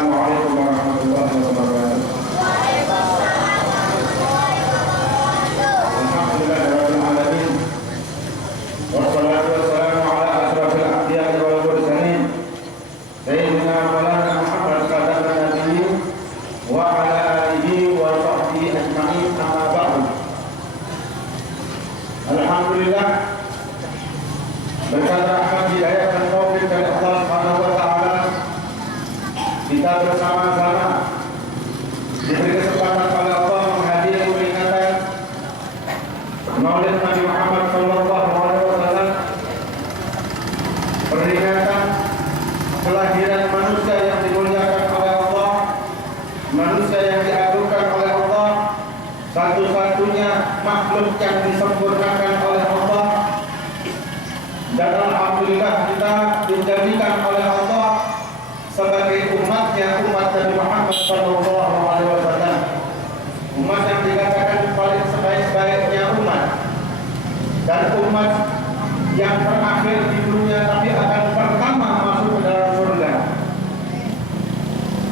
Assalamualaikum warahmatullahi wabarakatuh. Alhamdulillahirabbil alamin. Wassalatu wassalamu ala asyrafil anbiya'i wal mursalin. Sayyidina Maulana Muhammad khataman nabiyyin wa ala alihi wa sahbihi ajma'in, amma ba'du. Alhamdulillah, berkat rahmat hidayah dan taufik dari Allah Subhanahu wa taala, kita bersama-sama diberi kesempatan oleh Allah menghadiri peringatan Maulid Nabi Muhammad sallallahu alaihi wasallam, peringatan kelahiran manusia yang dimuliakan oleh Allah, manusia yang diagungkan oleh Allah, satu-satunya makhluk yang disempurnakan oleh Allah. Dan alhamdulillah kita dijadikan oleh Allah sebagai umatnya, umat Nabi Muhammad sallallahu alaihi wasallam, umat yang dikatakan paling sebaik-baiknya umat, dan umat yang terakhir di dunia tapi akan pertama masuk ke dalam surga,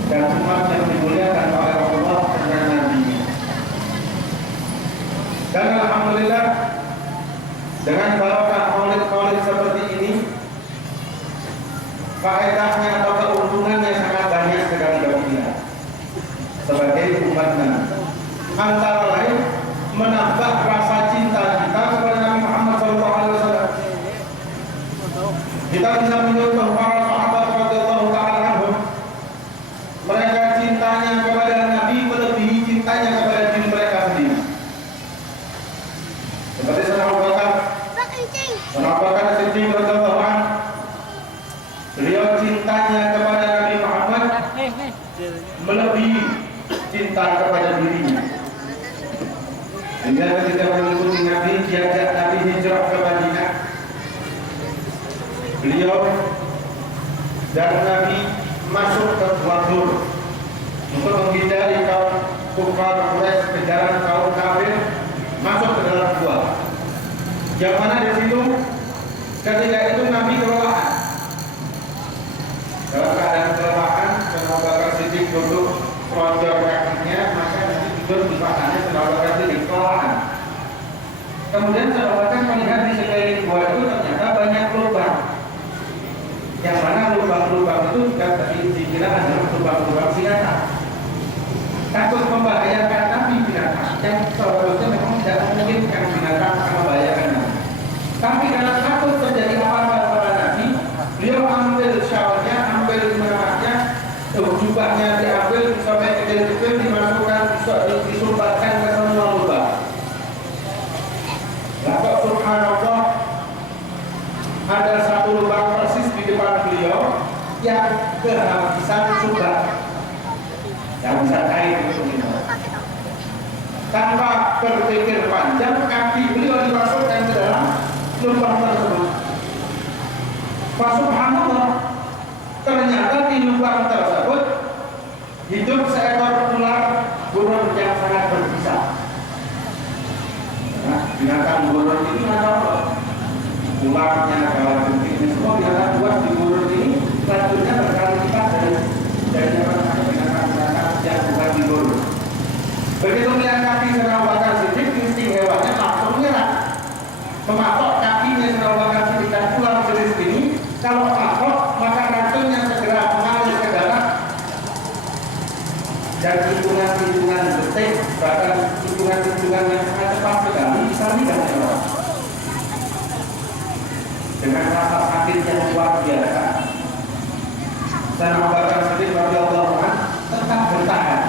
dan umat yang dimuliakan oleh Allah dan Nabi-Nya. Dan alhamdulillah, dengan barokah maulid-maulid seperti ini, faedahnya atau keuntungannya sangat banyak sekali bagi kita sebagai umat Nabi. Antara lain menambah rasa cinta kita kepada Nabi Muhammad SAW. Kita bisa menyuruh para sahabat radhiyallahu ta'ala anhum, mereka cintanya kepada Nabi melebihi cintanya kepada diri mereka sendiri. Seperti Sayyidina Abu Bakar Siddiq radhiyallahu anhu, beliau cintanya kepada Nabi Muhammad melebihi cinta kepada dirinya. Hingga ketika mengikuti Nabi, diajak Nabi hijrah ke Madinah, beliau dan Nabi masuk ke Gua untuk menghindari kaum kufar Quraisy, kejaran kaum kafir, masuk ke dalam gua. Yang mana di situ ketika itu Nabi kelelahan. Dalam keadaan kelelahan, Sayyidina Abu Bakar Siddiq duduk selonjor kakinya, maka Nabi tidur di pasannya Sayyidina Abu Bakar Siddiq kelelahan. Kemudian Sayyidina Abu Bakar melihat di sekeliling gua itu ternyata banyak lubang, yang mana lubang-lubang itu dikira adalah lubang-lubang binatang. Takut membahayakan Nabi, binatang yang seharusnya memang tidak memungkinkan binatang akan membahayakan Nabi. Tapi karena takut terjadi apa-apa pada Nabi, beliau ambil syawalnya, ambil merahnya, jubahnya diambil sampai kecil-kecil, dimasukkan, disumbatkan ke semua lubang. Lalu subhanallah, ada satu lubang persis di depan beliau yang kehabisan sumbat, yang bisa cair itu. Tanpa berpikir panjang, kaki beliau dimasukkan ke dalam lubang tersebut. Subhanallah, ternyata di lubang tersebut hidup seekor ular burung yang sangat berbisa. Nah, binatang burung ini apa? Ularnya, kalajengking, semua binatang buas di burung ini racunnya berkali lipat dari binatang-binatang yang bukan di burung. Begitu melihat kaki Sayyidina Abu Bakar Siddiq, insting hewannya langsung menyerang, mematok kakinya Sayyidina Abu Bakar Siddiq dan ular jenis ini. Kalau matok, maka racunnya segera mengalir ke dalam, dan hitungan-hitungan detik, bahkan hitungan-hitungan yang sangat cepat sekali bisa tidak lewat. Dengan rasa sakit yang luar biasa, dan Abu Bakar Siddiq radhiyallahu anhu tetap bertahan.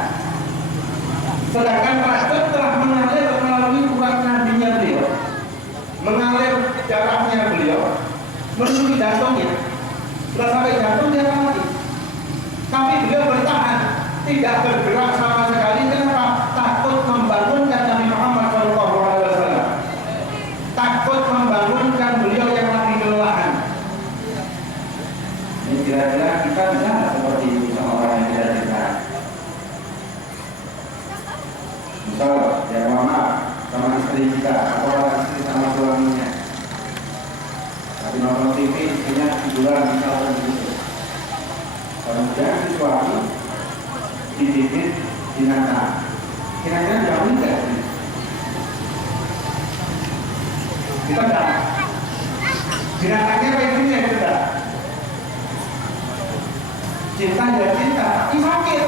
Sedangkan racun telah mengalir melalui urat nadinya beliau, mengalir darahnya beliau, menuju jantungnya. Setelah sampai jantung dia mati. Tapi beliau bertahan, tidak bergerak sama sekali. Kenapa? Takut membangunkan Nabi Muhammad SAW. Takut membangunkan beliau yang lagi kelelahan. Ini kira-kira kita bisa seperti ini sama orang yang tidak dengar. Misal, ya mama sama istri kita, atau istri sama suaminya, tapi nonton TV istrinya tiduran misalnya begitu. Kemudian si suami digigit binatang. Kira-kira jauh nggak sih? Kita enggak. Binatangnya kayak gini ya kita. Cinta ya cinta, tapi sakit.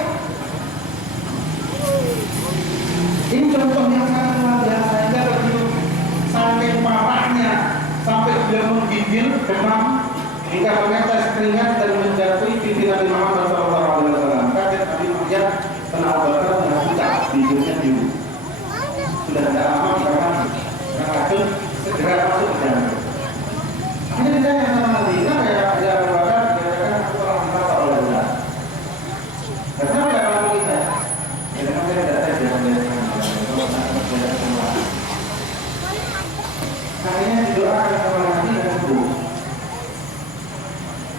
Ini contoh yang sangat luar biasa. Hingga begitu saking parahnya sampai dia menggigil, demam, hingga menetes keringat dan menjatuhi pipi Nabi Muhammad SAW. Kaget Nabi melihat kena obat dan pucat, bibirnya biru. Sudah tidak aman karena racun segera masuk ke dalam. Ini ditanya sama Nabi, kenapa ya Bakar? Kira-kira aku orang merasa oleh Allah. Kenapa ya kamu kita? Ya karena saya tidak tahu akhirnya didoakan sama Nabi dan sembuh.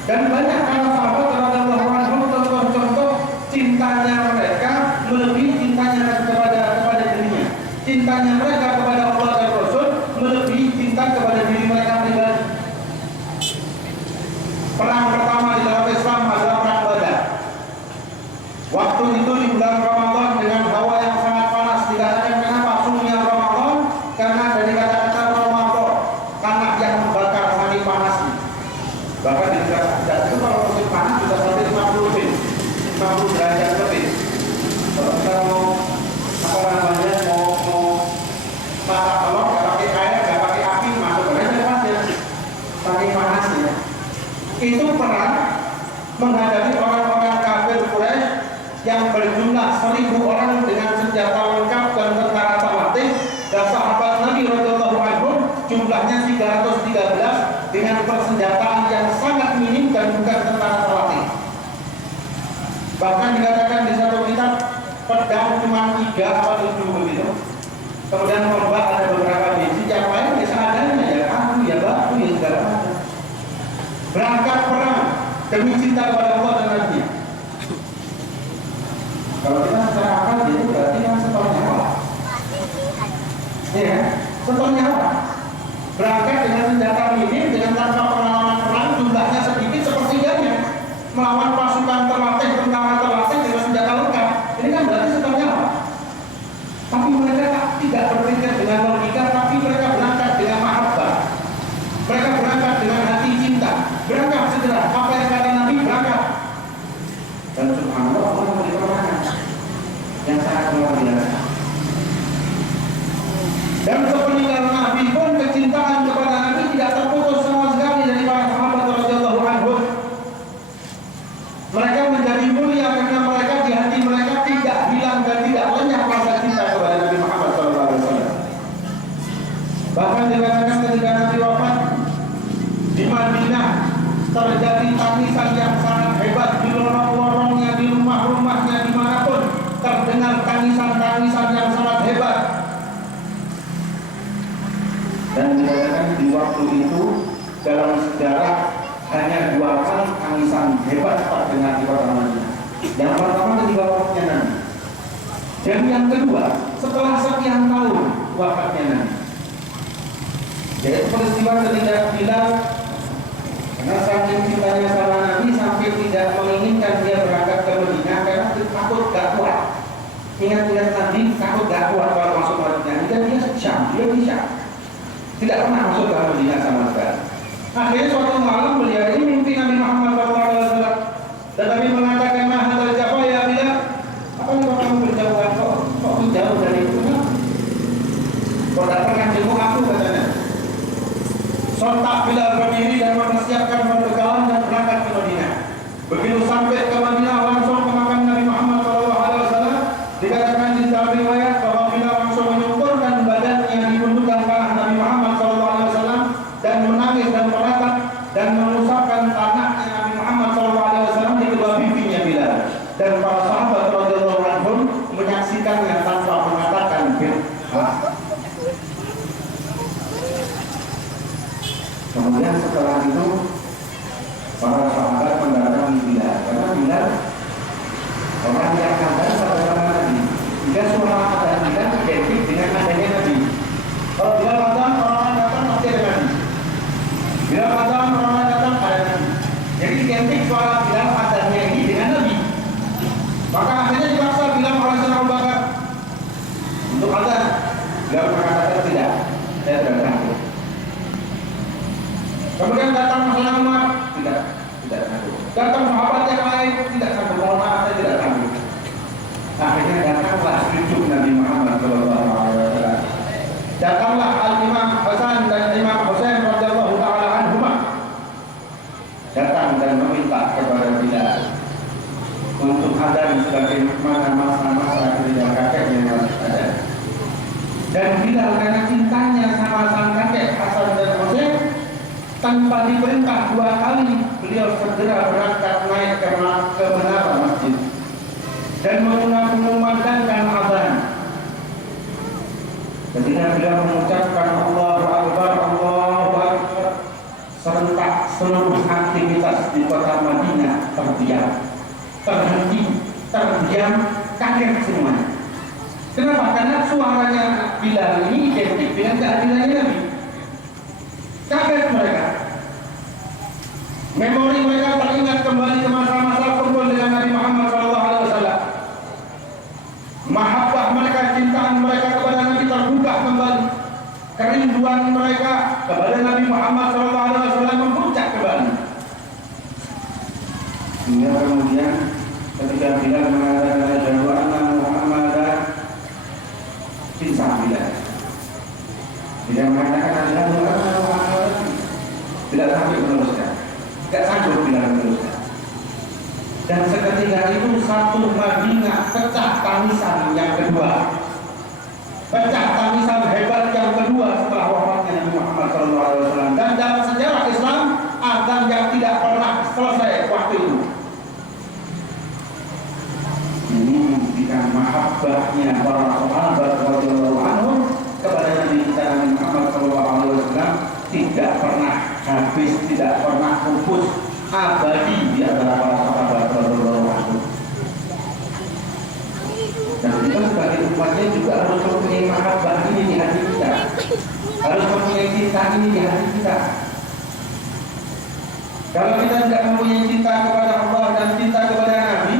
Dan banyak para sahabat radhiyallahu anhum contoh-contoh cintanya mereka melebihi cintanya kepada dirinya. Cintanya mereka kepada Allah dan Rasul melebihi cinta kepada diri mereka pribadi. Perang pertama di dalam Islam adalah perang Badar. Waktu itu di bulan Ramadan dengan hawa yang sangat panas, dikatakan kenapa sungguhnya Ramadan? Karena dari kata-kata Ramadan, tanah yang membakar saking panasnya. Bahkan di negara itu kalau musim panas bisa sampai 50 derajat lebih. Kalau kita mau masak telur nggak pakai air, nggak pakai api, masuk aja pasir. Saking panasnya. Itu perang menghadapi orang-orang kafir Quraisy yang berjumlah 1000 orang dengan senjata lengkap dan tentara terlatih, dan sahabat Nabi radhiyallahu anhum jumlahnya 313 dengan persenjataan yang sangat minim dan bukan tentara terlatih. Bahkan dikatakan di satu kitab pedang cuma 3 atau 7 begitu. Kemudian tombak ada beberapa biji, yang lain ya seadanya, ya kayu, ya batu, ya segala macam. Berangkat perang demi cinta kepada Allah dan Nabi. Kalau kita secara akal jadi berarti yang setor nyawa. Ya, setor nyawa. Berangkat dengan senjata minim, dengan tanpa pengalaman perang, jumlahnya sedikit sepertiganya, melawan pasukan terlatih, tentara terlatih dengan senjata lengkap. Ini kan berarti setor nyawa. Tapi mereka tidak berpikir dengan logika, tapi mereka berangkat dengan mahabbah. Mereka berangkat dengan hati cinta. Berangkat segera. Apa yang kata Nabi, berangkat. Dan subhanallah Allah memberi perangan yang sangat luar biasa. Dan sepeninggal Nabi pun kecintaan kepada Nabi tidak terputus sama sekali dari para sahabat radhiyallahu anhum. Mereka menjadi mulia karena mereka di hati mereka tidak hilang dan tidak lenyap rasa cinta kepada Nabi Muhammad SAW. Bahkan dikatakan ketika Nabi wafat di Madinah terjadi tangisan yang sangat hebat di lorong-lorongnya, di rumah-rumahnya, dimanapun terdengar tangisan-tangisan yang sangat hebat. Dan dikatakan di waktu itu dalam sejarah hanya 2 kali tangisan hebat terdengar di kota Madinah. Yang pertama ketika wafatnya Nabi, dan yang kedua setelah sekian tahun wafatnya Nabi. Jadi peristiwa ketika Bilal karena saking cintanya sama Nabi sampai tidak menginginkan dia berangkat ke Madinah karena takut gak kuat. Ingat-ingat Nabi takut gak kuat kalau masuk Madinah. Dan dia Syam, dia di Syam. Tidak pernah masuk ke Madinah sama sekali. Akhirnya suatu malam beliau ini mimpi Nabi Muhammad SAW. Dan Nabi mengatakan, "Mahal tercapai ya Bilal. Apa yang kamu berjauhan kok jauh dari itu? Kok tak pernah jenguk aku," katanya. Sontak Bilal berdiri dan mempersiapkan perbekalan dan berangkat ke Madinah. Begitu sampai ke Madinah langsung ke makam Nabi Muhammad SAW. Dikatakan di dalam riwayat bahwa Bilal langsung menyumpurkan badannya di gundukan tanah Nabi Muhammad SAW dan menangis dan meratap dan mengusapkan tanahnya Nabi Muhammad SAW di kedua pipinya Bilal. lain tidak sanggup, mohon maaf saya tidak sanggup. Akhirnya datanglah cucu Nabi Muhammad SAW. Datanglah Al-Imam Hasan dan Imam Husain radhiyallahu taala anhuma. Datang dan meminta kepada Bilal untuk adzan sebagaimana masa-masa ketika kakeknya masih ada. Dan Bilal karena cintanya sama sang kakek Hasan dan Husain, tanpa diperintah 2 kali beliau segera berangkat naik ke menara masjid dan mengumandangkan adzan. Ketika beliau mengucapkan Allahu Akbar, Allahu Akbar, serentak seluruh aktivitas di kota Madinah terdiam, terhenti, terdiam, kaget semuanya. Kenapa? Karena suaranya Bilal ini identik dengan kehadirannya Nabi. Kaget mereka. Memori mereka teringat kembali ke masa-masa kumpul dengan Nabi Muhammad SAW. Mahabbah mereka, cintaan mereka kepada Nabi terbuka kembali. Kerinduan mereka kepada Nabi Muhammad SAW memuncak kembali. Hingga kemudian ketika Bilal mengatakan asyhadu anna Muhammadan, cinta Bilal. Bila mengatakan asyhadu anna Muhammadan, tidak sampai meneruskan, tidak sanggup Bilal meneruskan. Dan seketika itu satu Madinah pecah tangisan yang kedua, pecah tangisan hebat yang kedua setelah wafatnya Nabi Muhammad SAW. Dan dalam sejarah Islam, adzan yang tidak pernah selesai waktu itu. Ini membuktikan mahabbahnya para sahabat radhiyallahu anhum kepada Nabi kita Nabi Muhammad SAW tidak pernah habis, tidak pernah pupus, abadi di antara para sahabat radhiyallahu anhum. Dan kita sebagai umatnya juga harus mempunyai mahabbah ini di hati kita, harus mempunyai cinta ini di hati kita. Kalau kita tidak mempunyai cinta kepada Allah dan cinta kepada Nabi,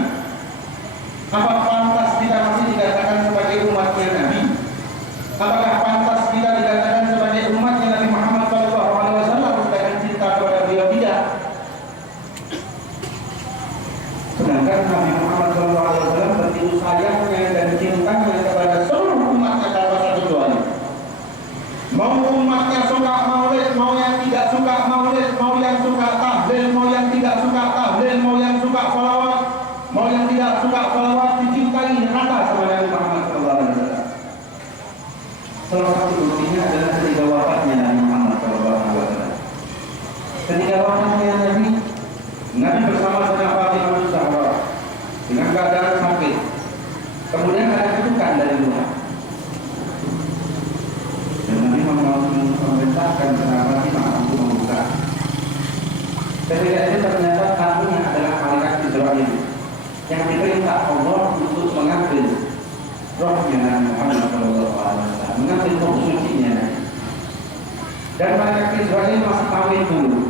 apa pantas kita masih dikatakan sebagai umatnya Nabi? Apakah pantas kita dikatakan sebagai umatnya Nabi Muhammad SAW sedangkan cinta kepada beliau tidak? Sedangkan Nabi Muhammad SAW begitu sayangnya dan cintanya kepada seluruh umatnya tanpa satu kecuali. Mau umatnya suka maulid, mau yang tidak suka maulid, mau yang suka tahlil, mau yang tidak suka tahlil, mau yang suka salawat, mau yang tidak suka salawat, dicintai rata sama Nabi Muhammad SAW. Salah satu buktinya adalah ketika wafatnya Nabi Muhammad SAW. Ketika wafatnya Nabi bersama dengan Fatimah Zahra dengan keadaan sakit. Kemudian ada ketukan dari luar. Dan Nabi memerintahkan kepada Fatimah untuk membuka. Ketika itu ternyata tamunya adalah malaikat Israel yang diperintah Allah untuk mengambil rohnya Nabi Muhammad SAW, mengambil roh sucinya. Dan malaikat Israel masih pamit dulu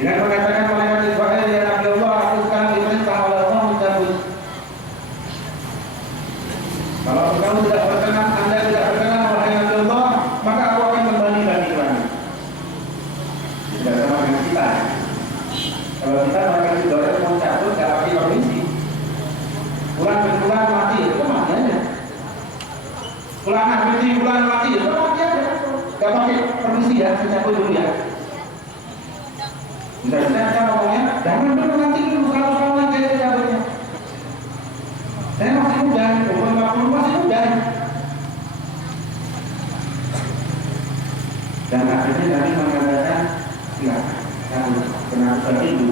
dengan mengatakan malaikat Israel, ya Nabi Allah, aku sekarang diperintah oleh Allah mencabut. Kalau kamu tidak berkenan, Anda tidak berkenan wahai Nabi Allah, maka aku akan kembali lagi ke langit. Tidak sama dengan kita. Kalau kita malaikat Israel mau cabut, tidak pakai permisi. Bulan berbulan mati, itu mati aja. Bulan habis bulan mati, itu mati aja. Tidak pakai permisi ya, saya cabut dulu ya. Bisa-bisa kita ngomongnya, jangan dulu nanti dulu kalau lagi saya cabutnya. Saya masih muda, umur 50 masih muda. Dan akhirnya Nabi mengatakan, silakan, kenapa itu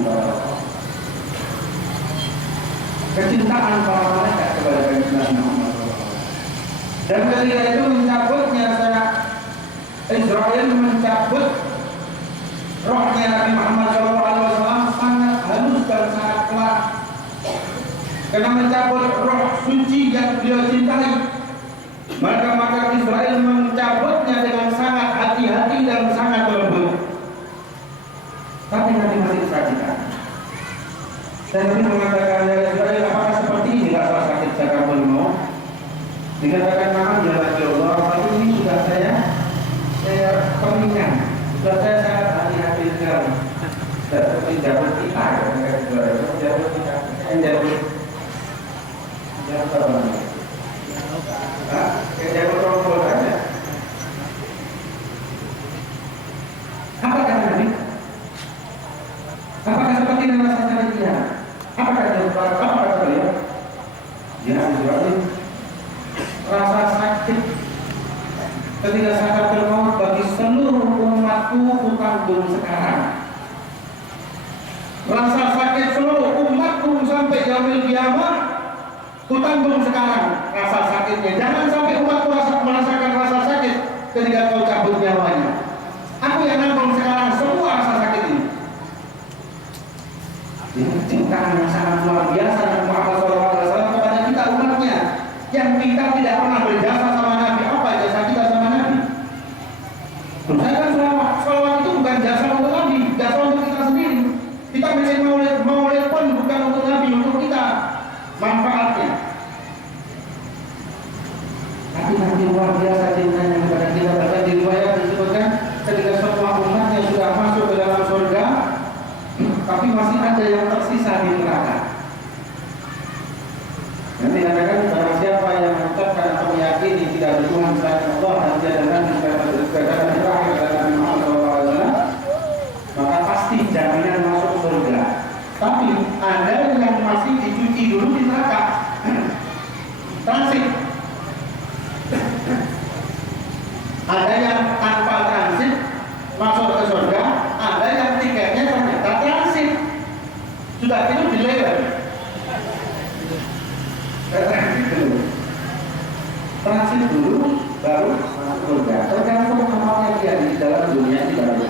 kecintaan para malaikat kepada Nabi Muhammad SAW. Dan ketika itu mencabutnya Israel mencabut rohnya Nabi Muhammad SAW sangat halus dan sangat pelan. Karena mencabut roh suci yang beliau cintai, maka Israel mencabutnya dengan sangat hati-hati dan sangat lembut. Tapi Nabi masih perhatikan. Dan Nabi mengatakan, ya Israel, apakah seperti ini rasa sakit saya mau? Dikatakan nama ya Allah, tapi ini sudah saya peringat, sudah saya sangat hati-hati sekali. Seperti zaman kita, Jadi apa namanya? Jadi kontrol aja. Apa kata Nabi? Apakah seperti yang rasakan dia? Apa kata beliau? Ya, seperti rasa sakit ketika sakaratul maut bagi seluruh umatku kutanggung sekarang. Rasa sakit seluruh umatku sampai yaumil qiyamah kutanggung sekarang rasa sakitnya. Jangan sampai umatku merasakan rasa sakit ketika kau cabut nyawanya. Aku yang nanggung sekarang semua rasa sakit ini. Ini cintaan yang sangat luar biasa Nabi Muhammad SAW kepada kita umatnya, yang kita tidak pernah berjasa sama Nabi. Apa jasa kita sama Nabi? Saya kan selawat itu bukan jasa untuk Nabi, jasa untuk kita sendiri. Kita bikin maulid pun bukan untuk Nabi, untuk kita manfaatnya. Tapi Nabi luar biasa cintanya kepada kita. Bahkan di riwayat disebutkan ketika semua umatnya sudah masuk ke dalam surga, tapi masih ada yang tersisa di neraka. Nanti dikatakan barang siapa yang mengucapkan atau meyakini tidak ada Tuhan selain Allah dan tiada nabi keadaan terakhir adalah Nabi Muhammad SAW, maka pasti jaminan masuk surga. Tapi ada yang masih dicuci dulu di neraka, transit. Ada yang tanpa transit masuk ke surga, ada yang tiketnya ternyata transit. Sudah itu dilewat. Transit dulu baru masuk surga. Tergantung amalnya dia di dalam dunia tidak ada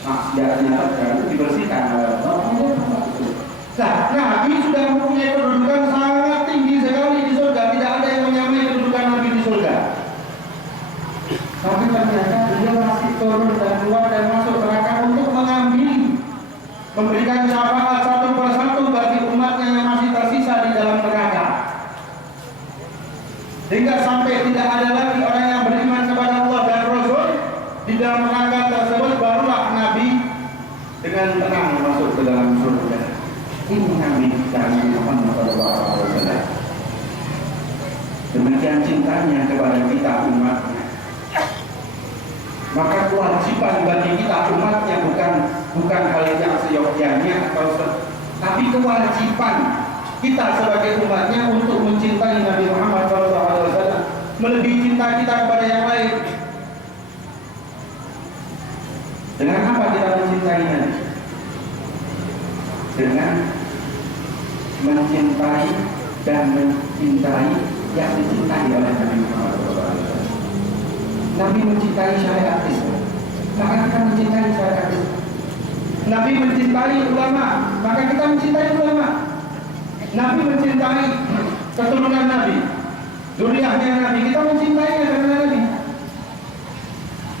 maksiatnya tergantung dibersihkan oleh Allah. Nah, Nabi sudah mempunyai kedudukan sangat tinggi sekali di surga. Tidak ada yang menyamai kedudukan Nabi di surga. Tapi ternyata beliau masih turun dan keluar dan masuk neraka untuk mengambil, memberikan syafaat satu persatu bagi umatnya yang masih tersisa di dalam neraka. Hingga sampai tidak ada lagi orang yang beriman kepada Allah dan Rasul di dalam neraka tersebut, barulah Nabi dengan tenang masuk ke dalam surga. Ini Nabi Muhammad SAW. Demikian cintanya kepada kita umatnya. Maka kewajiban bagi kita umatnya bukan hal yang seyogyanya tapi kewajiban kita sebagai umatnya untuk mencintai Nabi Muhammad SAW, melebihi cinta kita kepada yang lain. Dengan apa kita mencintai Nabi? Dengan mencintai dan mencintai yang dicintai oleh Nabi Muhammad SAW. Nabi mencintai syariat Islam, maka kita mencintai syariat Islam. Nabi mencintai ulama, maka kita mencintai ulama. Nabi mencintai keturunan Nabi, zuriyahnya Nabi, kita mencintainya karena Nabi.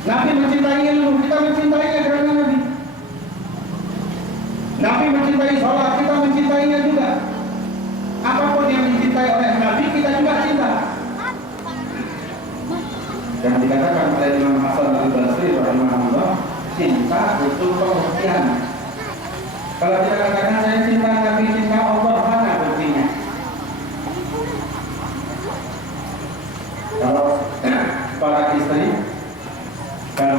Nabi mencintai ilmu, kita mencintainya karena Nabi. Nabi mencintai sholat, kita mencintainya juga. Apapun yang dicintai oleh Nabi, kita juga cinta. Dan dikatakan oleh Imam Hasan Al-Basri rahimahullah, cinta itu pengertian. Kalau kita katakan saya cinta Nabi, cinta Allah, mana buktinya? Kalau para istri dan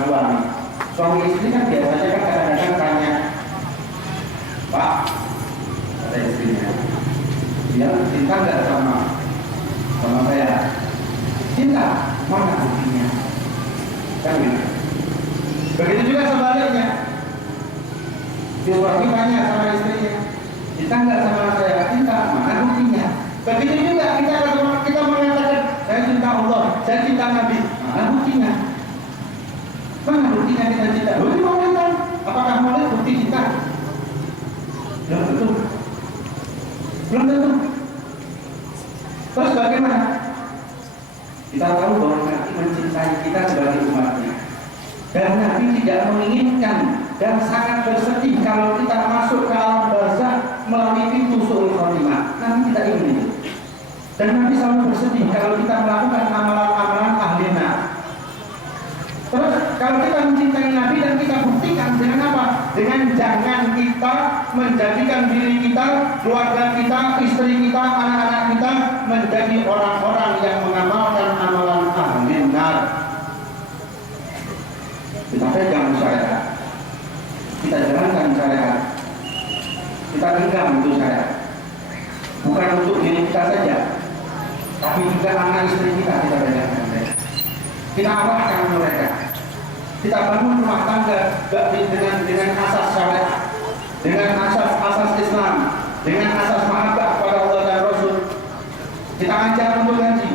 suami istri kan biasanya kan kadang-kadang tanya, Pak, ada istrinya, dia cinta nggak sama saya? Cinta, mana buktinya? Kan gitu. Begitu juga sebaliknya. Si suami tanya sama istrinya, cinta nggak sama saya? Cinta, mana buktinya? Begitu juga kita mengatakan, saya cinta Allah, saya cinta Nabi, mana buktinya? Mana buktinya kita cinta? Bukti maulid kan? Apakah maulid bukti cinta? Belum tentu. Belum tentu. Terus bagaimana? Kita tahu bahwa Nabi mencintai kita sebagai umatnya, dan Nabi tidak menginginkan dan sangat bersedih kalau kita masuk ke alam barzakh melalui pintu su'ul khotimah. Nabi tidak ingin itu. Dan Nabi selalu bersedih kalau kita melakukan amalan-amalan ahli neraka. Terus kalau kita mencintai Nabi dan kita buktikan dengan apa? Dengan jangan kita menjadikan diri kita, keluarga kita, istri kita, anak-anak kita menjadi orang-orang yang mengamalkan amalan ahli nar. Kita pegang syariat, kita jalankan syariat, kita genggam untuk syariat, bukan untuk diri kita saja, tapi juga anak istri kita pegangkan mereka. Kita arahkan mereka. Kita bangun rumah tangga dengan asas syariat, dengan asas Islam, dengan asas mahabbah kepada Allah dan Rasul. Kita ajak untuk ngaji,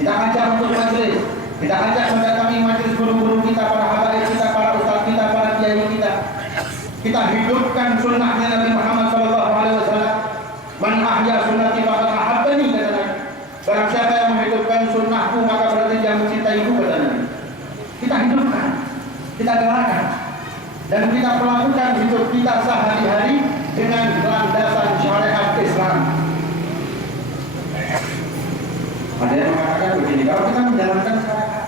kita ajak untuk majelis, kita ajak mendatangi majelis guru-guru kita, para habaib kita, para ustaz kita, para kiai kita. Kita hidupkan sunnahnya Nabi Muhammad SAW. Man ahya sunnati faqad ahabbani, kata Nabi. Barang siapa yang menghidupkan sunnahku maka berarti dia mencintaiku, kata Nabi. Kita hidupkan, kita gerakan, dan kita melakukan hidup kita sehari-hari dengan landasan syariat Islam. Ada yang mengatakan begini, kalau kita menjalankan syariat,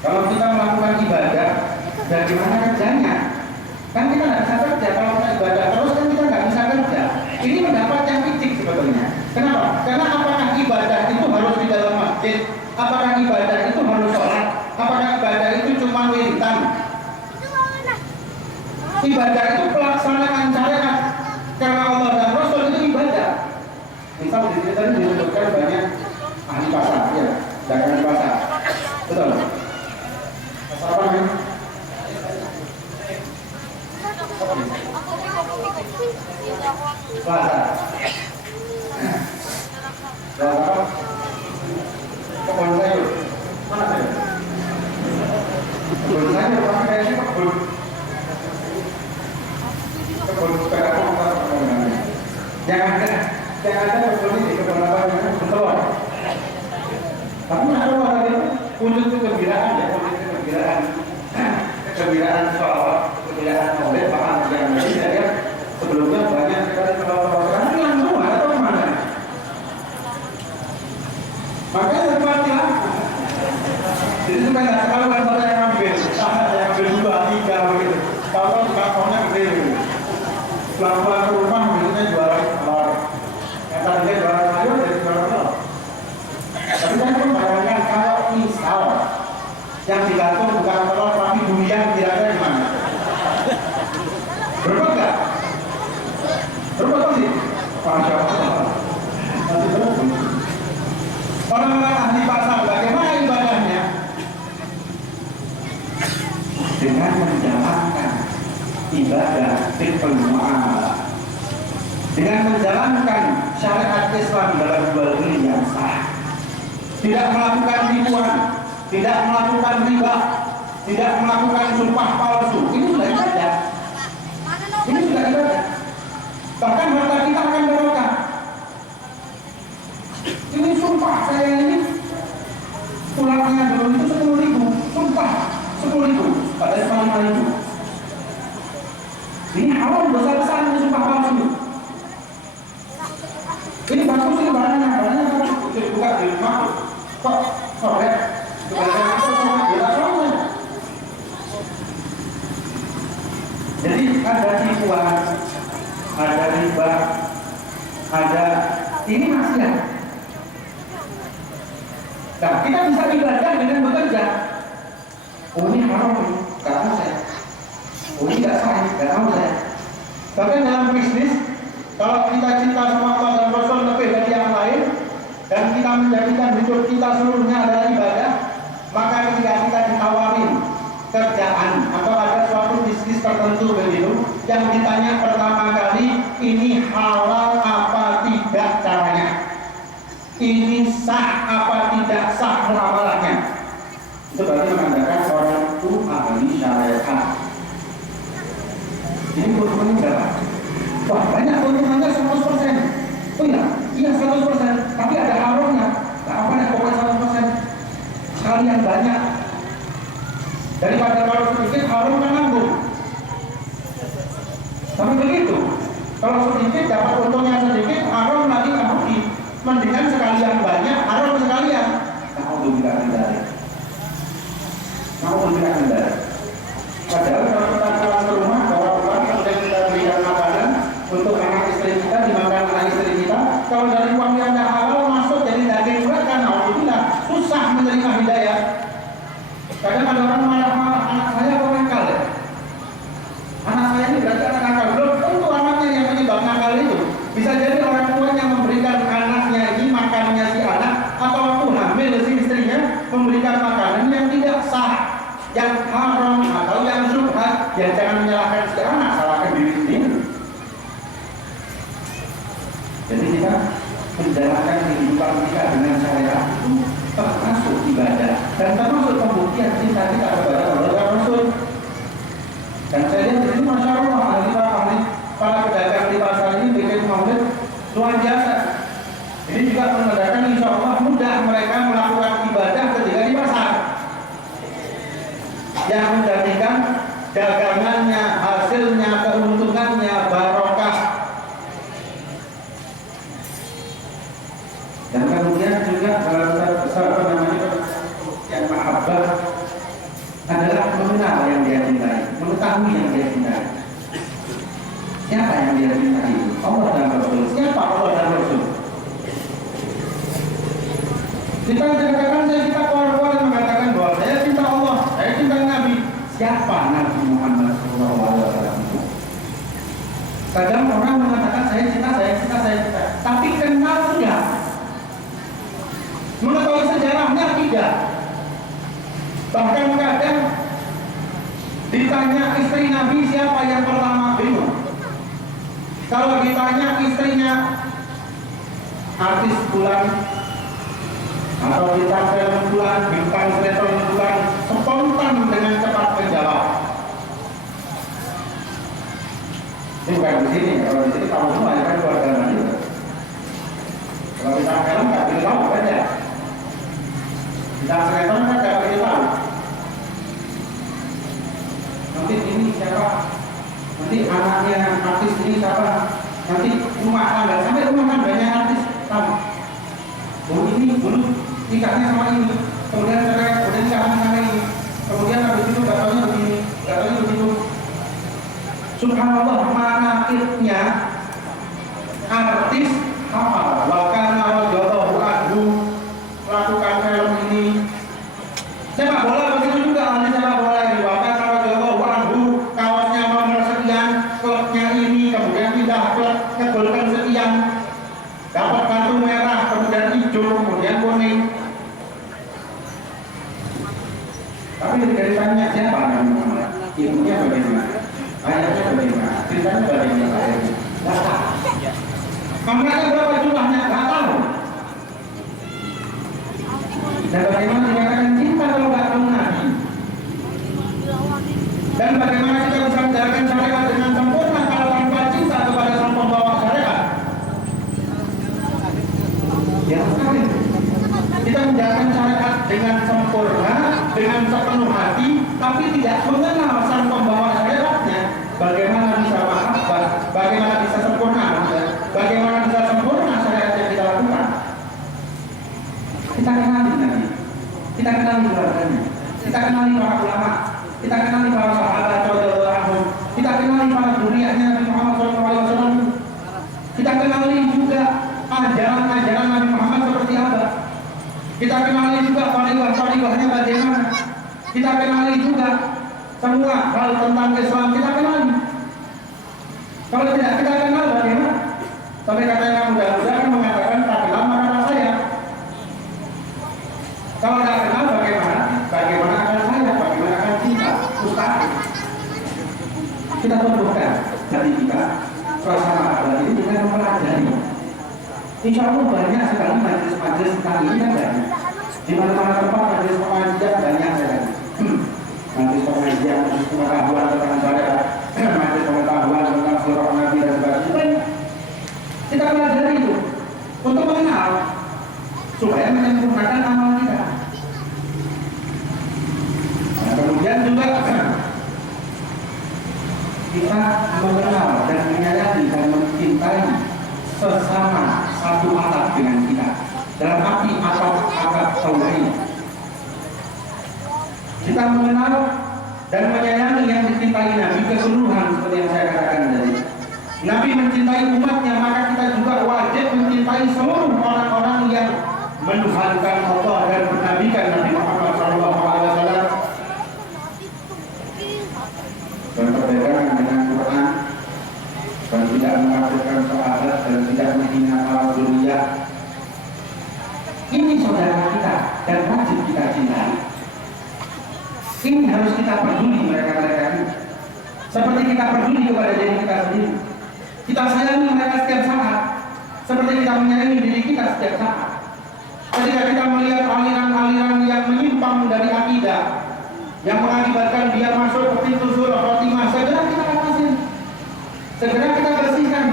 kalau kita melakukan ibadah, bagaimana kerjanya? Kan kita nggak bisa kerja kalau kita ibadah terus, kan kita nggak bisa kerja. Ini pendapat yang picik sebetulnya. Kenapa? Karena apakah ibadah itu harus di dalam masjid? Apakah ibadah itu harus sholat? Apakah ibadah itu cuma wiritan? Ibadah itu pelaksanaan syariat, karena Allah dan Rasul itu ibadah. Misal di sini tadi disebutkan banyak ahli pasar, ya, dagangan pasar, betul? Pasar apa namanya? Pasar. Pasar. Kebun sayur. Mana sayur? Kebun sayur, orang kayaknya kebun. Kebun yang ada kebun ini, kebun apa namanya? Kebun telur. Tapi ada orang itu wujud kegembiraan, ya, wujud kegembiraan, kegembiraan soal kegembiraan oleh bahkan yang lain, ya, sebelumnya banyak sekali telur-telur sekarang yang semua atau kemana? Makanya tempatnya, jadi supaya nggak sekali kan saya yang ambil, saya ambil 2, 3 begitu. Kalau kantongnya gede, pelan-pelan ke rumah biasanya jualan telur. Yang tadinya jualan sayur jadi jualan telur. Tapi saya pun bayangkan kalau misal yang digantung bukan telur tapi durian, kira-kira gimana? Berbeda nggak? Berbeda sih? Masya Allah. Nanti berbeda. Orang-orang ahli pasar bagaimana ibadahnya? Dengan menjalankan ibadah fiqhul muamalah, dengan menjalankan syariat Islam dalam jual beli yang sah, tidak melakukan tipuan, tidak melakukan riba, tidak melakukan sumpah palsu. Ini sudah ibadah. Ini sudah ibadah. Bahkan harta kita akan barokah. Ini sumpah saya ini tulangnya dulu itu 10.000, sumpah 10.000, padahal 5.000. Ini haram, dosa besar, ini sumpah palsu. Ini bagus, ini barangnya bagus. Buka di rumah, kok sobek? Jadi ada tipuan, ada riba, ada ini maksiat. Nah, kita bisa ibadah dengan bekerja. Oh, ini haram, nggak tahu saya. Oh, ini nggak sah, nggak tahu saya. Bahkan dalam bisnis, kalau kita cinta sama Allah dan Rasul lebih dari yang lain, dan kita menjadikan hidup kita seluruhnya adalah ibadah, maka ketika kita ditawarin kerjaan atau ada suatu bisnis tertentu begitu, yang ditanya pertama kali, ini halal apa tidak caranya? Ini sah apa tidak sah muamalahnya? Itu berarti menandakan orang itu ahli syariat. Ini keuntungannya berapa? Wah, banyak keuntungannya 100%. Oh iya 100%. Tapi ada haramnya. Nah, apa nih pokoknya 100%? Sekalian banyak. Daripada kalau sedikit haram kan nanggung. Tapi begitu. Kalau sedikit dapat untungnya sedikit, haram nanti nggak rugi. Mendingan sekalian banyak, haram sekalian. Alhamdulillah hindari. Alhamdulillah hindari. Padahal kalau kita pulang ke rumah, bawa pulang, kemudian kita berikan makanan untuk Bisa jadi orang tua yang memberikan anaknya ini makannya si anak, atau waktu hamil si istrinya memberikan makanan yang tidak sah, yang haram atau yang syubhat. Ya jangan menyalahkan si anak, salahkan diri sendiri. Jadi kita menjalankan kehidupan kita dengan syariat itu termasuk ibadah dan termasuk pembuktian cinta kita kepada Allah dan Rasul. Dan saya lihat di sini, masya Allah, para pedagang di pasar ini bikin maulid luar biasa. Ini juga menandakan insya Allah mudah mereka melakukan ibadah ketika di pasar, yang menjadikan dagangannya, hasilnya, keuntungannya barokah. Dan kemudian juga yang mahabbah adalah mengenal yang dia cintai, mengetahui yang dia cintai. Siapa yang dia cintai? Allah dan Rasul. Siapa Allah dan Rasul? Kita katakan, kita keluar-keluar mengatakan bahwa saya cinta Allah, saya cinta Nabi. Siapa Nabi Muhammad SAW itu? Kadang orang mengatakan saya cinta, tapi kenal enggak? Mengetahui sejarahnya tidak. Bahkan kadang ditanya istri Nabi siapa yang pertama, bingung. Kalau ditanya istrinya artis bulan atau bintang film bulan, bintang sinetron bulan, spontan dengan cepat menjawab. Ini bukan di sini, kalau di sini tahu semua ya kan, keluarga Nabi. Kalau bintang film nggak boleh tahu aja. Bintang sinetron kan nggak boleh tahu. Nanti ini siapa? Nanti anaknya artis ini siapa? Nanti rumah tangga, sampai rumah tangganya artis tahu. Oh ini dulu nikahnya sama ini, kemudian cerai, kemudian nikahnya sama ini, kemudian habis itu katanya begini, katanya begitu. Subhanallah, manakibnya artis hafal, wakana radhiyallahu anhu melakukan film ini. Sepak bola begitu juga, ahli sepak bola ini, wakana radhiyallahu anhu kaosnya nomor sekian, klubnya ini, kemudian pindah klub, ngebolkan sekian, dapat kartu merah, kemudian hijau, kemudian kuning. Tapi ketika ditanya siapa Nabi Muhammad, ibunya bagaimana, ayahnya bagaimana, ceritanya bagaimana, nggak tahu. Anaknya berapa jumlahnya, nggak tahu. Dan bagaimana dikatakan cinta kalau nggak tahu Nabi? Dan bagaimana kita bisa menjalankan syariat dengan sempurna kalau tanpa cinta kepada sang pembawa syariat? Ya sekali. Kita menjalankan syariat dengan sempurna, dengan sepenuh hati, tapi tidak mengenal sang pembawa syariatnya. Bagaimana bisa mahabbah? Bagaimana bisa sempurna? Bagaimana bisa sempurna syariat yang kita lakukan? Kita kenali Nabi, kita kenali keluarganya, kita kenali para ulama, kita kenali para sahabat radhiyallahu anhum, kita kenali para zuriatnya Nabi Muhammad SAW. Kita kenali juga ajaran-ajaran Nabi Muhammad seperti apa. Kita kenali juga fadilah-fadilahnya bagaimana. Kita kenali juga semua hal tentang Islam, kita kenali. Kalau tidak kita kenal bagaimana? Sampai katanya mudah-mudahan mengatakan tak kenal maka tak sayang. Kalau tidak kenal bagaimana? Bagaimana akan sayang? Bagaimana akan cinta? Mustahil. Kita tumbuhkan hati kita, suasana hati ini dengan mempelajari. Insya Allah banyak sekali majelis-majelis tentang ini kan banyak. Di mana-mana tempat majelis pengajian banyak sekali. Majelis pengajian, majelis pengetahuan tentang syariat, majelis pengetahuan tentang surah Nabi dan sebagainya. Kita pelajari itu untuk mengenal supaya menyempurnakan amal kita. Nah, kemudian juga kita mengenal dan menyayangi dan mencintai sesama satu atap dengan kita. Dalam arti atap tauhid. Kita mengenal dan menyayangi yang dicintai Nabi keseluruhan seperti yang saya katakan tadi. Nabi mencintai umatnya, maka kita juga wajib mencintai seluruh orang-orang yang menuhankan Allah dan menabikan Nabi Muhammad SAW. Dan berpegangan dengan Quran dan tidak mengabaikan sahabat dan tidak menghina para dzurriyyah. Ini saudara kita dan wajib kita cintai. Ini harus kita peduli mereka-mereka ini. Seperti kita peduli kepada diri kita sendiri. Kita sayangi mereka setiap saat. Seperti kita menyayangi diri kita setiap saat. Ketika kita melihat aliran-aliran yang menyimpang dari akidah, yang mengakibatkan dia masuk ke pintu surah Khotimah, segera kita lepasin. Segera kita bersihkan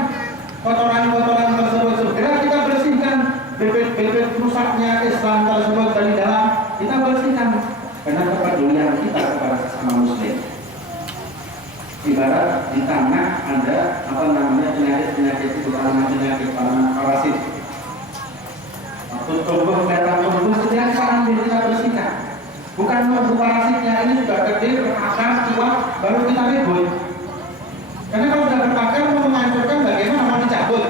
kotoran-kotoran tersebut. Segera kita bersihkan bibit-bibit rusaknya Islam tersebut dari dalam. Kita bersihkan karena kepedulian kita kepada sesama muslim. Ibarat di tanah ada penyakit-penyakit itu, penyakit parasit. Waktu tumbuh datang tumbuh setiap saat kita bersihkan. Bukan menunggu parasitnya ini sudah gede, berakar, kuat, baru kita ribut. Karena kalau sudah berakar mau menghancurkan, bagaimana mau dicabut?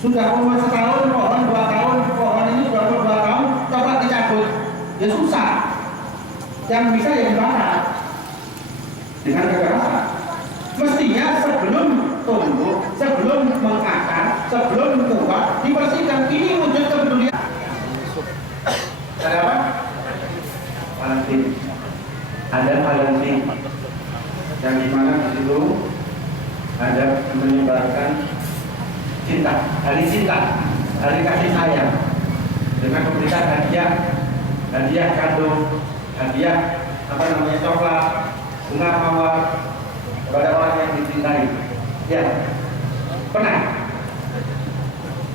Sudah umur setahun, pohon 2 tahun, pohon ini sudah umur 2 tahun, coba dicabut, ya susah. Yang bisa ya dibakar dengan kekerasan. Mestinya sebelum tumbuh, sebelum mengakar, sebelum kuat, dibersihkan. Ini wujud kepedulian. Ada apa? Palestina. Ada Palestina. Yang dimana di situ ada menyebarkan cinta, hari kasih sayang, dengan memberikan hadiah kado, hadiah coklat, bunga mawar kepada orang yang dicintai. Ya, pernah?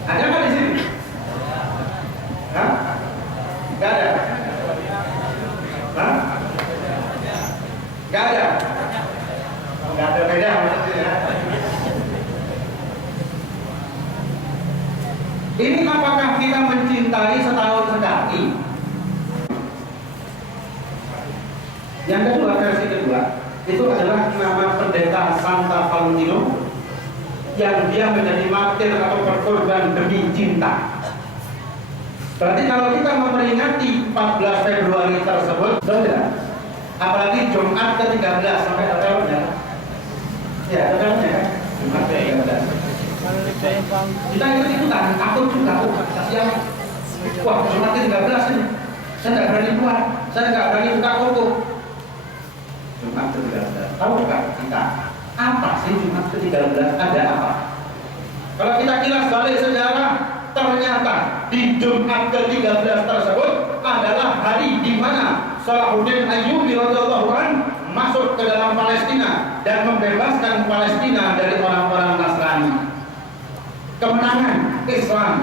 Ada nggak di sini? Hah? Nggak ada? Hah? Nggak ada? Nggak ada beda maksudnya ya. Ini apakah kita mencintai setahun sekali? Yang kedua, versi kedua, itu adalah nama pendeta Santa Valentino yang dia menjadi martir atau berkorban demi cinta. Berarti kalau kita memperingati 14 Februari tersebut, tidak? Apalagi Jumat ke-13 sampai tahunnya. Ya, tahunnya kan? Jumat ke-13. Kita ikut-ikutan, takut juga, kasihan. Wah, Jumat ke-13 ini, saya tidak berani keluar, saya tidak berani buka toko. Jumat ke-13, tahu nggak kita? Apa sih Jumat ke-13? Ada apa? Kalau kita kilas balik sejarah, ternyata di Jumat ke-13 tersebut adalah hari di mana Salahuddin Ayyubi radhiyallahu anhu masuk ke dalam Palestina dan membebaskan Palestina dari orang-orang Nasrani. Kemenangan Islam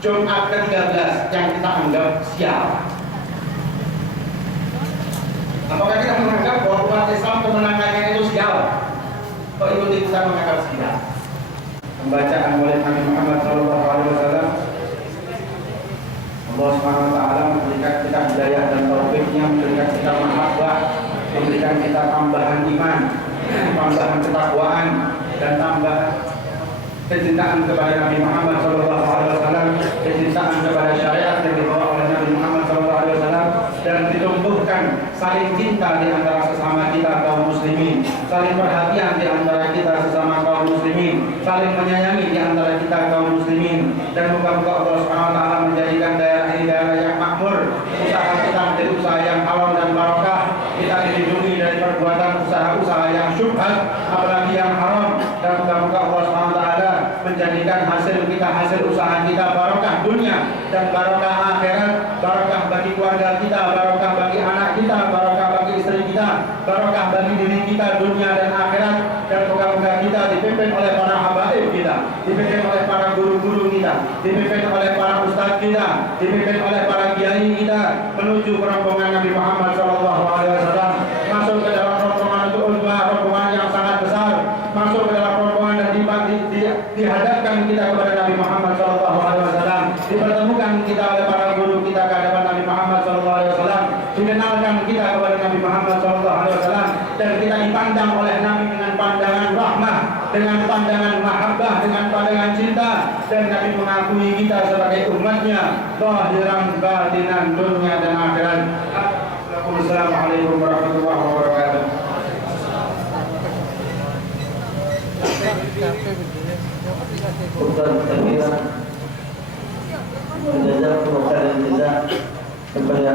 Jumat ke-13 yang kita anggap sial. Apakah kita menganggap bahwa umat Islam kemenangannya itu sial? Kok itu bisa menganggap sial? Pembacaan oleh Nabi Muhammad SAW, Allah SWT memberikan kita hidayah dan taufiknya, memberikan kita mahabbah, memberikan kita tambahan iman, tambahan ketakwaan, dan tambahan kecintaan kepada Nabi Muhammad SAW, kecintaan kepada syariat yang dibawa oleh Nabi Muhammad SAW, dan ditumbuhkan saling cinta di antara sesama kita kaum muslimin, saling perhatian di antara kita sesama kaum muslimin, saling menyayangi di antara kita kaum muslimin, dan moga-moga Allah SWT menjadikan daerah ini daerah yang makmur, usaha kita menjadi usaha yang halal dan barokah, kita dilindungi dari perbuatan usaha-usaha yang syubhat, apalagi yang haram, dan moga-moga Allah SWT menjadikan hasil kita, hasil usaha kita barokah dunia dan barokah akhirat, barokah bagi keluarga kita, barokah bagi anak kita, barokah bagi istri kita, barokah bagi diri kita dunia dan akhirat, dan moga-moga kita dipimpin oleh para habaib kita, dipimpin oleh para guru-guru kita, dipimpin oleh para ustadz kita, dipimpin oleh para kiai kita menuju rombongan Nabi Muhammad SAW, masuk ke dalam rombongan itu rombongan yang sangat besar, masuk ke dalam rombongan dan dihadapkan kita kepada Nabi Muhammad SAW, dipertemukan kita oleh para guru kita ke hadapan Nabi Muhammad SAW, dikenalkan kita kepada Nabi Muhammad SAW, dan kita dipandang oleh Nabi dengan pandangan rahmah, dengan pandangan mahabbah, dengan pandangan cinta, dan Nabi mengakui kita sebagai umatnya, zahiran batinan dunia dan akhirat. Assalamualaikum warahmatullahi wabarakatuh. Dr. Tamira Jazakallahu khairan jazak kepada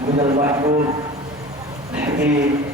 Abdul Mahmud Hakim